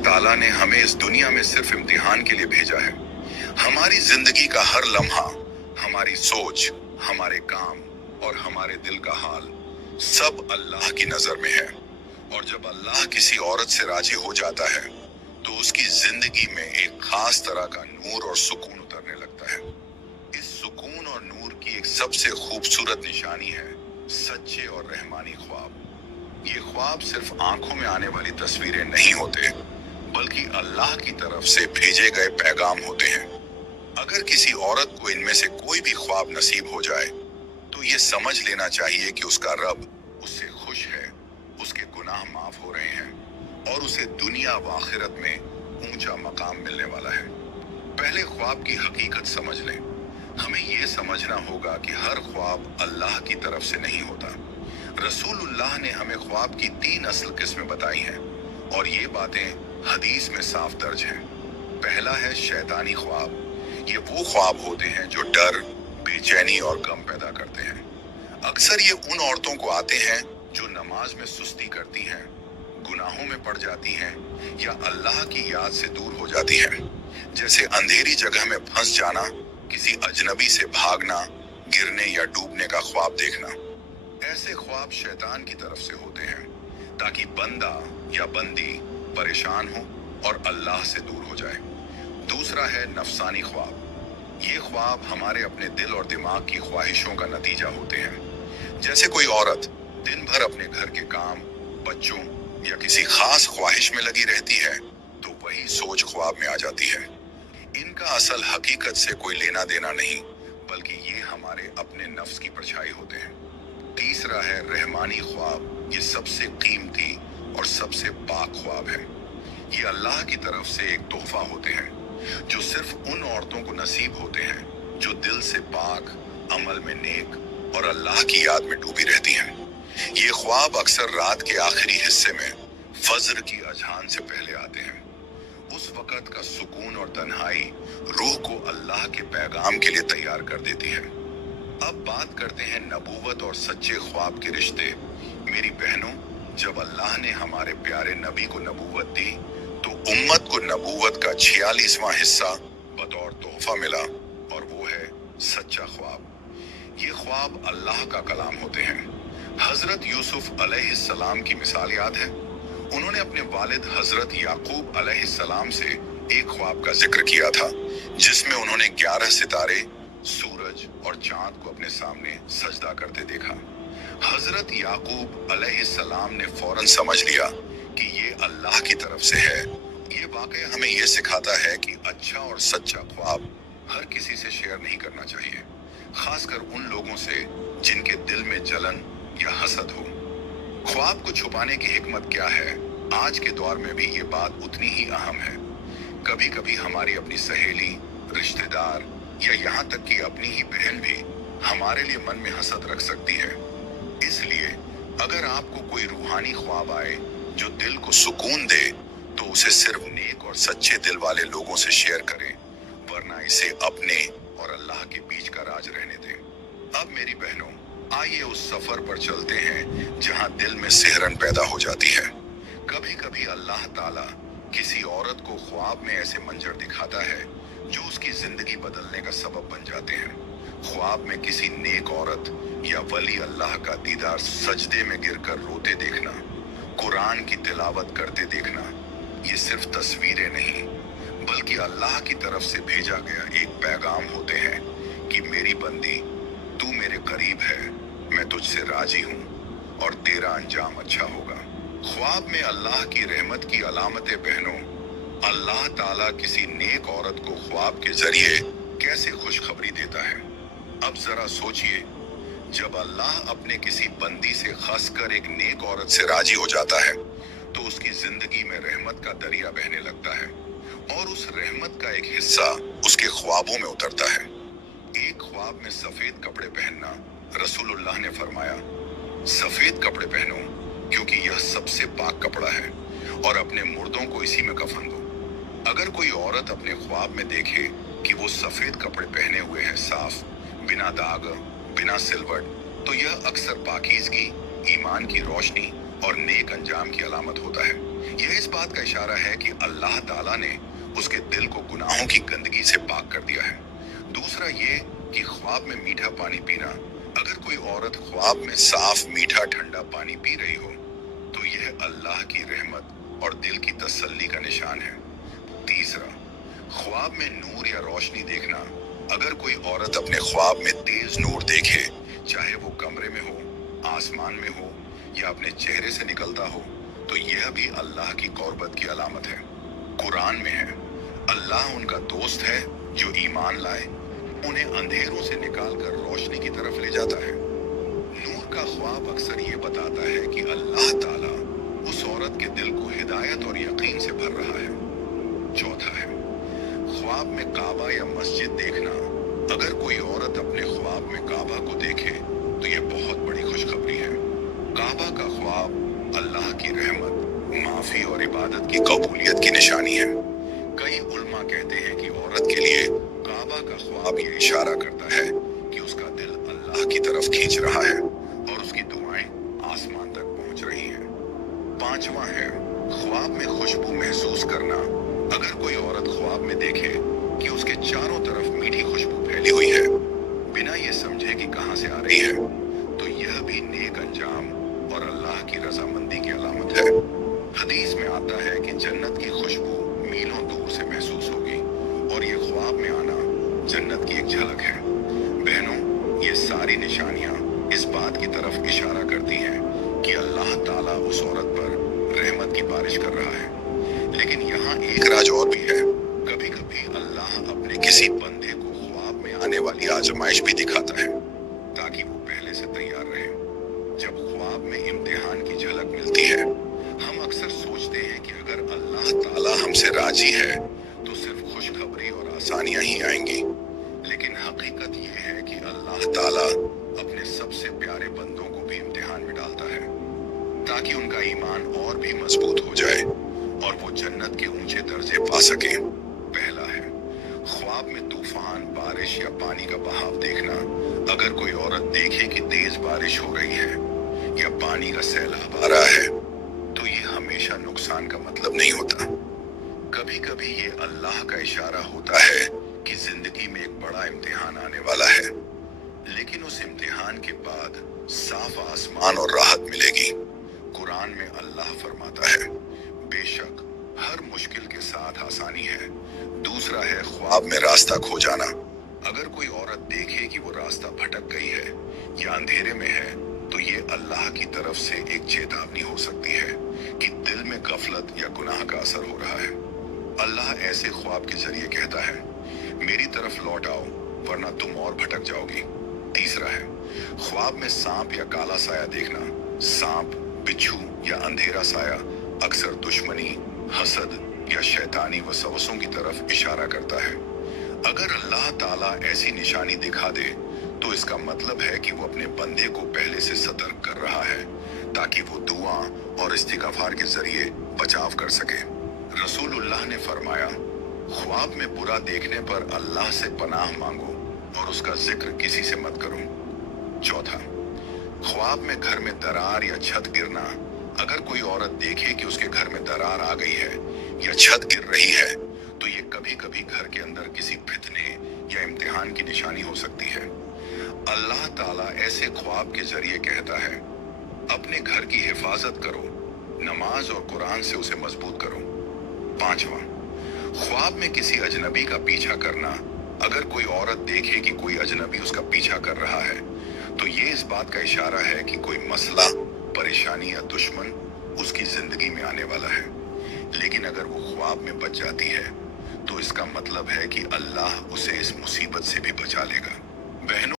ताला ने हमें इस दुनिया में सिर्फ इम्तिहान के लिए भेजा है। हमारी जिंदगी का हर लम्हा, हमारी सोच, हमारे काम और हमारे दिल का हाल सब अल्लाह की नजर में है। और जब अल्लाह किसी औरत से राजी हो जाता है तो उसकी जिंदगी में एक खास तरह का नूर और सुकून उतरने लगता है। इस सुकून और नूर की एक सबसे खूबसूरत निशानी है सच्चे और रहमानी ख्वाब। ये ख्वाब सिर्फ आंखों में आने वाली तस्वीरें नहीं होते, बल्कि अल्लाह की तरफ से भेजे गए पैगाम होते हैं। अगर किसी औरत को इनमें से कोई भी ख्वाब नसीब हो जाए तो ये समझ लेना चाहिए कि उसका रब उससे खुश है, उसके गुनाह माफ हो रहे हैं और उसे दुनिया व आखिरत में ऊंचा मकाम मिलने वाला है। पहले ख्वाब की हकीकत समझ लें। हमें ये समझना होगा कि हर ख्वाब अल्लाह की तरफ से नहीं होता। रसूलुल्लाह ने हमें ख्वाब की 3 असल किस्में बताई हैं और ये बातें हदीस में साफ दर्ज हैं। पहला है शैतानी ख्वाब। ये वो ख्वाब होते हैं जो डर, बेचैनी और गम पैदा करते हैं। अक्सर ये उन औरतों को आते हैं जो नमाज में सुस्ती करती हैं, गुनाहों में पड़ जाती हैं या अल्लाह की याद से दूर हो जाती हैं। जैसे अंधेरी जगह में फंस जाना, किसी अजनबी से भागना, गिरने या डूबने का ख्वाब देखना। ऐसे ख्वाब शैतान की तरफ से होते हैं ताकि बंदा या बंदी परेशान हो और अल्लाह से दूर हो जाए। दूसरा है नफसानी ख्वाब। ये ख्वाब हमारे अपने दिल और दिमाग की ख्वाहिशों का नतीजा होते हैं। जैसे कोई औरत दिन भर अपने घर के काम, बच्चों या किसी खास ख्वाहिश में लगी रहती है तो वही सोच ख्वाब में आ जाती है। इनका असल हकीकत से कोई लेना देना नहीं, बल्कि ये हमारे अपने नफ्स की परछाई होते हैं। तीसरा है रहमानी ख्वाब। ये सबसे कीमती और सबसे पाक ख्वाब है। ये अल्लाह की तरफ से एक तोहफा होते हैं जो सिर्फ उन औरतों को नसीब होते हैं जो दिल से पाक, अमल में नेक और अल्लाह की याद में डूबी रहती हैं। ये ख्वाब अक्सर रात के आखिरी हिस्से में फज्र की अजान से पहले आते हैं। उस वक़्त का सुकून और तन्हाई रूह को अल्लाह के पैगाम के लिए तैयार कर देती है। अब बात करते हैं नबूवत और सच्चे ख्वाब के रिश्ते। मेरी बहनों, जब अल्लाह ने हमारे प्यारे नबी को नबूवत दी तो उम्मत को नबूवत का 46वां हिस्सा बतौर तोहफा मिला और वो है सच्चा ख्वाब। ये ख्वाब अल्लाह का कलाम होते हैं। हजरत यूसुफ अलैहिस्सलाम की मिसाल याद है? उन्होंने अपने वालिद हजरत याकूब अलैहिस्सलाम से एक ख्वाब का जिक्र किया था जिसमें उन्होंने 11 सितारे, सूरज और चांद को अपने सामने सजदा करते देखा। हजरत याकूब अलैहिस्सलाम ने फौरन समझ लिया कि ये अल्लाह की तरफ से है। ये वाकया हमें ये सिखाता है कि अच्छा और सच्चा ख्वाब हर किसी से शेयर नहीं करना चाहिए, खासकर उन लोगों से जिनके दिल में जलन या हसद हो। ख्वाब को छुपाने की हिकमत क्या है? आज के दौर में भी ये बात उतनी ही अहम है। कभी कभी हमारी अपनी सहेली, रिश्तेदार या यहाँ तक कि अपनी ही बहन भी हमारे लिए मन में हसद रख सकती है। इसलिए अगर आपको कोई रूहानी ख्वाब आए जो दिल को सुकून दे तो उसे सिर्फ नेक और सच्चे दिल वाले लोगों से शेयर करें, वरना इसे अपने और अल्लाह के बीच का राज रहने दें। अब मेरी बहनों, आइए उस सफर पर चलते हैं जहां दिल में सिहरन पैदा हो जाती है। कभी कभी अल्लाह ताला किसी औरत को ख्वाब में ऐसे मंजर दिखाता है जो उसकी जिंदगी बदलने का सबब बन जाते हैं। ख्वाब में किसी नेक औरत या वली अल्लाह का दीदार सजदे में गिरकर रोते देखना, कुरान की तिलावत करते देखना, ये सिर्फ तस्वीरें नहीं बल्कि अल्लाह की तरफ से भेजा गया एक पैगाम होते हैं कि मेरी बंदी, तू मेरे करीब है, मैं तुझसे राजी हूँ और तेरा अंजाम अच्छा होगा। ख्वाब में अल्लाह की रहमत की अलामतें बहनों, अल्लाह ताला किसी नेक औरत को ख्वाब के जरिए कैसे खुशखबरी देता है। अब जरा सोचिए, जब अल्लाह अपने किसी बंदी से खास कर एक नेक औरत से राजी हो जाता है तो उसकी जिंदगी में रहमत का दरिया बहने लगता है और उस रहमत का एक हिस्सा उसके ख्वाबों में उतरता है। एक ख्वाब में सफेद कपड़े पहनना, रसूलुल्लाह ने फरमाया, सफेद कपड़े पहनो क्योंकि यह सबसे पाक कपड़ा है और अपने मुर्दों को इसी में कफन दो। अगर कोई औरत अपने ख्वाब में देखे कि वो सफेद कपड़े पहने हुए हैं, साफ, बिना दाग, बिना सिलवट, तो यह अक्सर पाकीज़गी, ईमान की रोशनी और नेक अंजाम की अलामत होता है। यह इस बात का इशारा है कि अल्लाह ताला ने उसके दिल को गुनाहों की गंदगी से पाक कर दिया है। दूसरा ये कि ख्वाब में मीठा पानी पीना, अगर कोई औरत ख्वाब में साफ मीठा ठंडा पानी पी रही हो तो यह अल्लाह की रहमत और दिल की तसल्ली का निशान है। तीसरा, ख्वाब में नूर या रोशनी देखना, अगर कोई औरत अपने ख्वाब में तेज नूर देखे, चाहे वो कमरे में हो, आसमान में हो या अपने चेहरे से निकलता हो, तो यह भी अल्लाह की क़ुर्बत की अलामत है। कुरान में है, अल्लाह उनका दोस्त है जो ईमान लाए, उन्हें अंधेरों से निकालकर रोशनी की तरफ ले जाता है। नूर का ख्वाब अक्सर ये बताता है कि अल्लाह ताला उस औरत के दिल को हिदायत और यकीन से भर रहा है। चौथा है, ख्वाब में काबा या मस्जिद देखना, अगर कोई औरत अपने ख्वाब में काबा को देखे तो यह बहुत बड़ी खुशखबरी है। काबा का ख्वाब अल्लाह की रहमत, माफी और इबादत की कबूलियत की निशानी है। कई उल्मा कहते हैं कि औरत के लिए काबा का ख्वाब ये इशारा करता है कि उसका दिल अल्लाह की तरफ खींच रहा है और उसकी दुआएं आसमान तक पहुंच रही हैं। पांचवा है, ख्वाब में खुशबू महसूस करना, अगर कोई औरत ख्वाब में देखे कि उसके चारों तरफ मीठी खुशबू फैली हुई है, बिना ये समझे कि कहां से आ रही है, तो यह भी नेक अंजाम और अल्लाह की रजामंदी की अलामत है। हदीस में आता है कि जन्नत की खुशबू मीलों दूर से महसूस होगी और ये ख्वाब में आना जन्नत की एक झलक है। बहनों, ये सारी निशानियां इस बात की तरफ इशारा करती हैं कि अल्लाह ताला उस औरत पर रहमत की बारिश कर रहा है। लेकिन यहाँ एक राज और भी है, कभी कभी अल्लाह अपने किसी बंदे को ख्वाब में आने वाली आजमाइश भी दिखाता है ताकि वो पहले से तैयार रहे। जब ख्वाब में इम्तिहान की झलक मिलती है, हम अक्सर सोचते हैं कि अगर अल्लाह ताला हमसे राजी है तो सिर्फ खुशखबरी और आसानियां ही आएंगी। लेकिन हकीकत ये है कि अल्लाह ताला अपने सबसे प्यारे बंदों को भी इम्तिहान में डालता है ताकि उनका ईमान और भी मजबूत हो जाए और वो जन्नत के ऊंचे दर्जे पा सके। पहला है, ख्वाब में तूफान, बारिश या पानी का बहाव देखना, अगर कोई औरत देखे कि तेज बारिश हो रही है या पानी का सैलाब आ रहा है तो ये हमेशा नुकसान का मतलब नहीं होता। कभी कभी ये अल्लाह का इशारा होता है कि जिंदगी में एक बड़ा इम्तिहान आने वाला है, लेकिन उस इम्तिहान के बाद साफ आसमान और राहत मिलेगी। कुरान में अल्लाह फरमाता है, बेशक हर मुश्किल के साथ आसानी है। दूसरा है, ख्वाब में रास्ता खो जाना, अगर कोई औरत देखे कि वो रास्ता भटक गई है या अंधेरे में है तो ये अल्लाह की तरफ से एक चेतावनी हो सकती है कि दिल में गफलत या गुनाह का असर हो रहा है। अल्लाह ऐसे ख्वाब के जरिए कहता है, मेरी तरफ लौट आओ वरना तुम और भटक जाओगी। तीसरा है, ख्वाब में सांप या काला साया देखना, सांप, बिच्छू या अंधेरा साया अक्सर दुश्मनी, हसद या शैतानी वसवसों की तरफ इशारा करता है। अगर अल्लाह ताला ऐसी निशानी दिखा दे तो इसका मतलब है कि वो अपने बंदे को पहले से सतर्क कर रहा है ताकि वो दुआ और इस्तिगफार के जरिए बचाव कर सके। रसूलुल्लाह ने फरमाया, ख्वाब में बुरा देखने पर अल्लाह से पनाह मांगो और उसका जिक्र किसी से मत करो। चौथा, ख्वाब में घर में दरार या छत गिरना, अगर कोई औरत देखे कि उसके घर में दरार आ गई है या छत गिर रही है तो ये कभी कभी घर के अंदर किसी फितने या इम्तिहान की निशानी हो सकती है। अल्लाह ताला ऐसे ख्वाब के जरिए कहता है, अपने घर की हिफाजत करो, नमाज और कुरान से उसे मजबूत करो। पांचवा, ख्वाब में किसी अजनबी का पीछा करना, अगर कोई औरत देखे कि कोई अजनबी उसका पीछा कर रहा है तो ये इस बात का इशारा है कि कोई मसला, परेशानी या दुश्मन उसकी जिंदगी में आने वाला है। लेकिन अगर वो ख्वाब में बच जाती है तो इसका मतलब है कि अल्लाह उसे इस मुसीबत से भी बचा लेगा। बहनों,